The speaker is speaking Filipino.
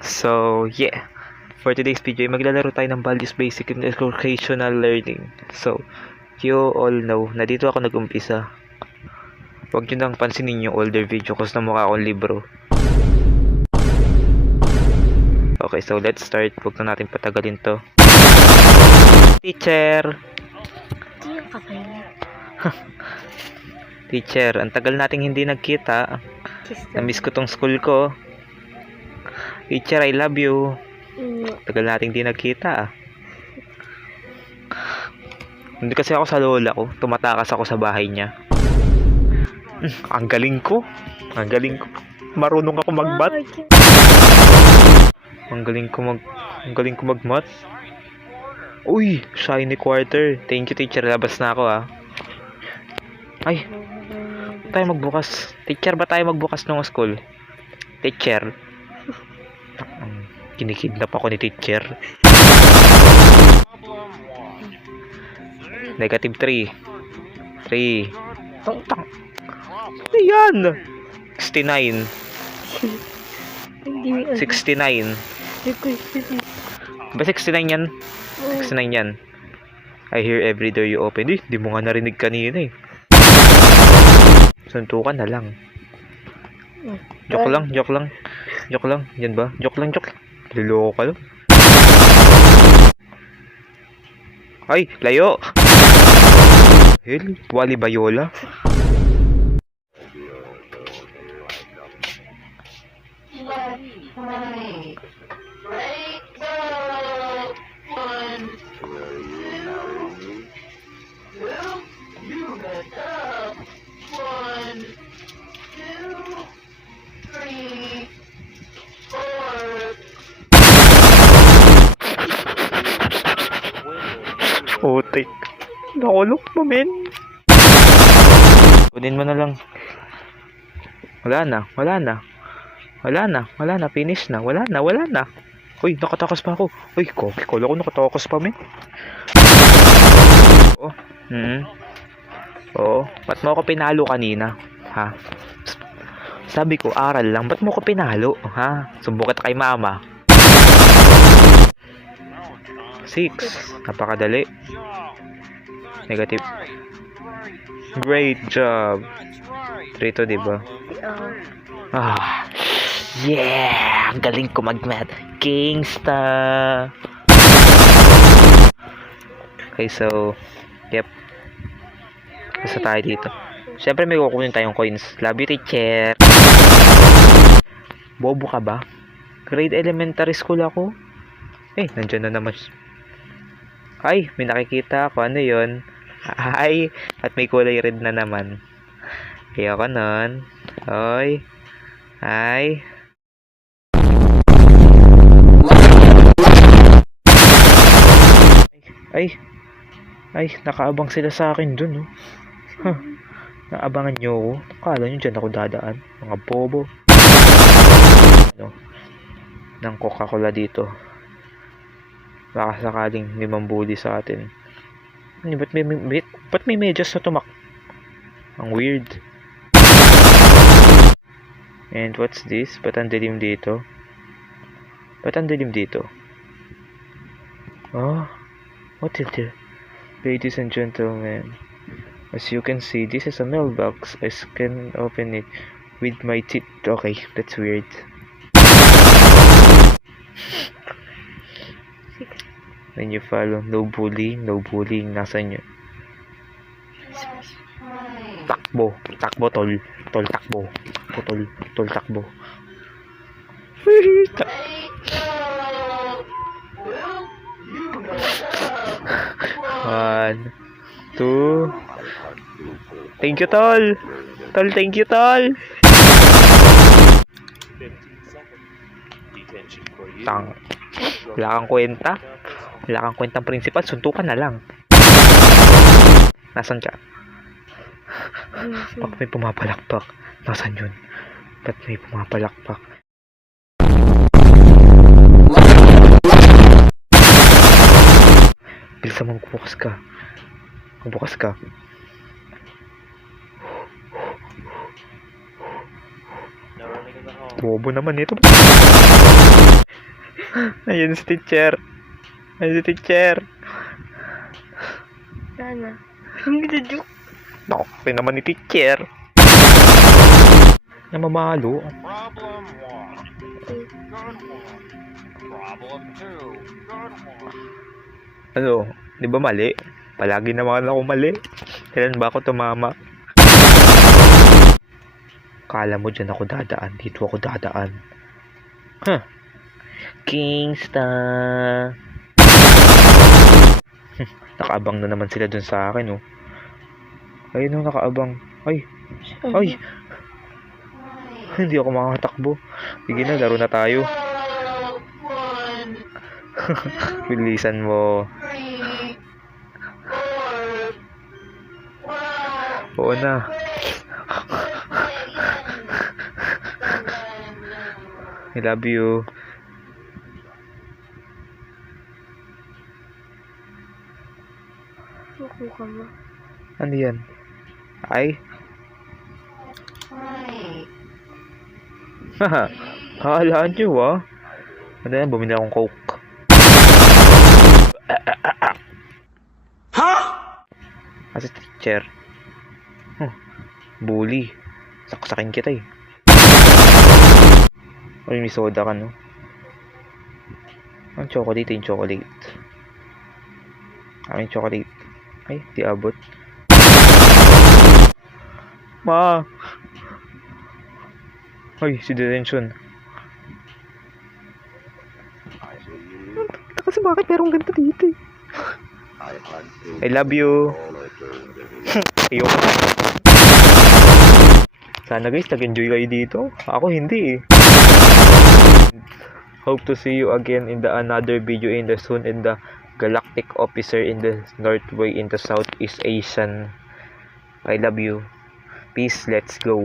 So, yeah. For today's video, maglalaro tayo ng Baldi's Basic and Educational Learning. So, you all know na dito ako nag-umpisa. Huwag nyo nang pansinin yung older video kasi na mukha akong libro. Okay, so let's start. Huwag na natin patagalin to. Teacher! Teacher, ang tagal nating hindi nagkita. Na-miss ko tong school ko. Teacher, I love you. Tagal nating hindi nagkita. Hindi kasi ako sa lola ko. Tumatakas ako sa bahay niya. Ang galing ko. Ang galing ko. Marunong ako mag-math. Ang galing ko mag-math. Uy, shiny quarter. Thank you, teacher. Labas na ako, Ay, tayo magbukas. Teacher, ba tayo magbukas ng school? Teacher. Kinikidnap ako ni teacher. Negative 3. 3. Tang. Ayan. 69. 69. Ba 69 yan? 69 yan. I hear every door you open. Di mo nga narinig kanina eh. Suntukan na lang. Joke lang. Yan ba? Joke lang. Liloko ka lang. Ay, layo! Hell, Wally Bayola. Putik. Nakulok mo, men. Kunin mo na lang. Wala na. Finish na. Wala na. Uy, nakatakas pa ako. Uy, kala ko nakatakas pa, men. Oo. Ba't mo ako pinalo kanina? Ha? Sabi ko, aral lang. Ba't mo ako pinalo? Ha? Sumbukit kay mama. 6. Napakadali. Negative. Great job. 3 to, diba? Yeah! Galing ko mag-math. Gangsta! Okay, so, yep. Basta tayo dito. Siyempre may kukunin tayong coins. Love you, teacher. Bobo ka ba? Grade elementary school ako. Nandyan na naman. Ay, may nakikita ako. Ano yun? Ay, at may kulay red na naman. Ayoko nun. Ay. Ay, nakaabang sila sa akin dun, Naabangan nyo ako. Akala nyo dyan ako dadaan. Mga bobo. Ng Coca-Cola dito. Baka sakaling may mambuli sa atin. Ba't may medyas na tumak? Ang weird. And what's this? Ba't ang dilim dito? What is this? Ladies and gentlemen, as you can see, this is a mailbox. I can open it with my teeth. Okay, that's weird. When you follow, no bullying. Nasaan yun? Takbo, tol, takbo. Tol, takbo. 1, 2. Thank you, tol. Thank you, tol. Wala kang kwenta. Wala kang kwentang principal. Suntukan na lang. Nasaan ka? Ba't may pumapalakpak? Nasaan yun? Ba't may pumapalakpak? Bilisan mo, magbukas ka. Bobo naman ito. Ayun si teacher. Ayun si teacher. Sana. Hindi na joke. Naku, naman ni teacher. Namamalo. Problem 1. Good one. Problem 2. Good one. Ano, di ba mali? Palagi naman ako mali. Kailan ba ako tumama? Kala mo dyan ako dadaan. Dito ako dadaan. Huh. Kingsta. Nakaabang na naman sila dun sa akin, oh. Ayun, oh, nakaabang. Ay, ay. Hindi ako makakatakbo. Sige na, laro na tayo. Bilisan mo. Oo na. I love you. Suko ka mo. Ano yan? Ay? Haha. Haalaan nyo, ah. Ano yan? Bumili akong Coke. Ha? As a teacher. Bully. Saksakin kita eh. Ay, may soda ka, no? Ang chocolate, yung chocolate. Ang chocolate. Ay, di abot. Ma! Ay, si detention. Kasi bakit merong ganito dito eh? I love you. Ayoko. Sana guys, nag-enjoy kayo dito. Ako hindi eh. Hope to see you again in the another video in the soon in the galactic officer in the Northway in the Southeast Asian. I love you. Peace, let's go.